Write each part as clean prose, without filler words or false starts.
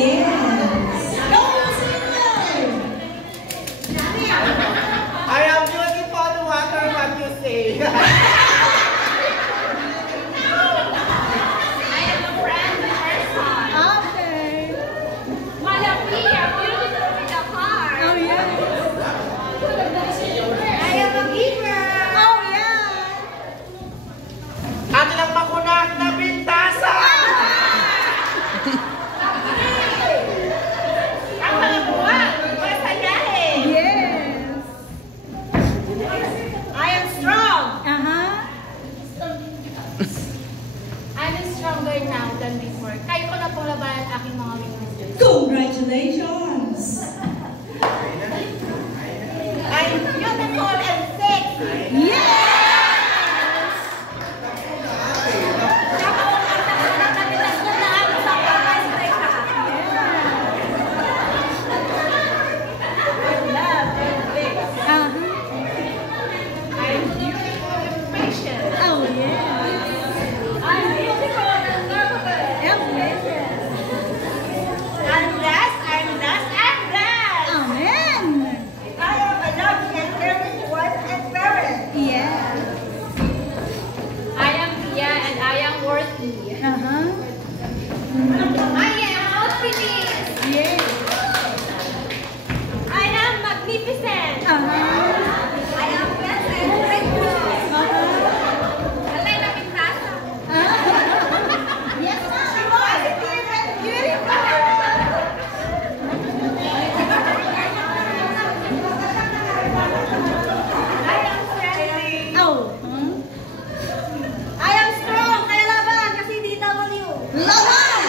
Yes. Go, Silver! I am beautiful no matter what you say. I am a friend person. Okay. Malapi, I'm beautiful with a heart. Oh, yes. I am a giver. Oh, yeah. Akin ang makunak na bintasa. Ang mga buwan, masayahin. Yes. I am strong. Uh-huh. I'm stronger now than before. Kaya ko na pong labanan aking mga weaknesses. Congratulations. I'm beautiful and sexy. Yes. I'm beautiful and patient. Oh, yes. I'm beautiful and lovable. I'm blessed, I'm blessed, I'm blessed. Amen. I am a loving and caring wife and parent. Yes. I am Pia and I am worthy. Uh-huh. I am optimist. Yes. I am magnificent. Uh-huh. I am blessed and grateful. Uh-huh. Alay na pintasa. Yes, ma'am. Positive and beautiful. I am friendly. Oh. Huh? I am strong. Kaya laban kasi di W. Laban!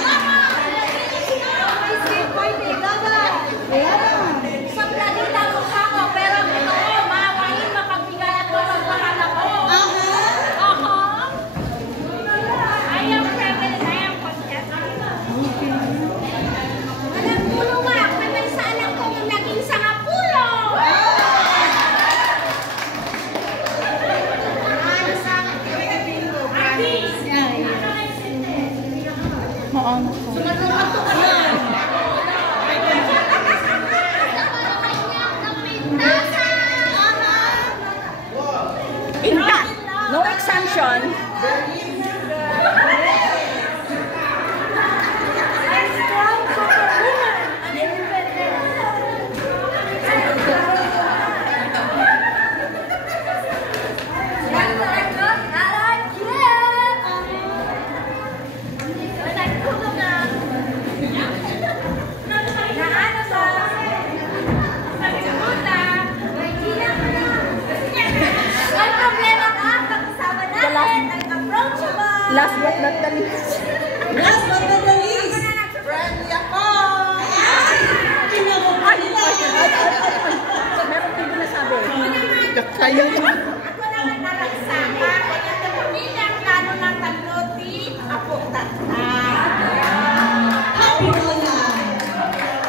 May sweet fighting. Laban. Laban! Sagladita mo sa ako, pero ang totoo, maawain, mapagbigay at mapagmahal ako. Uh-huh. Ako? I am prevalent, I am content. Okay. Anak pulo nga, kamay sa anak ko nung naging sangapulo. Ano sa akin, bingo, promise. Yeah, yes. Oo, nako. Intact. No exemption. Last but not the least. Last but not the least. Friendly ako! Meron din na sabi. Kaya Ako naman nalagsama. Pamilya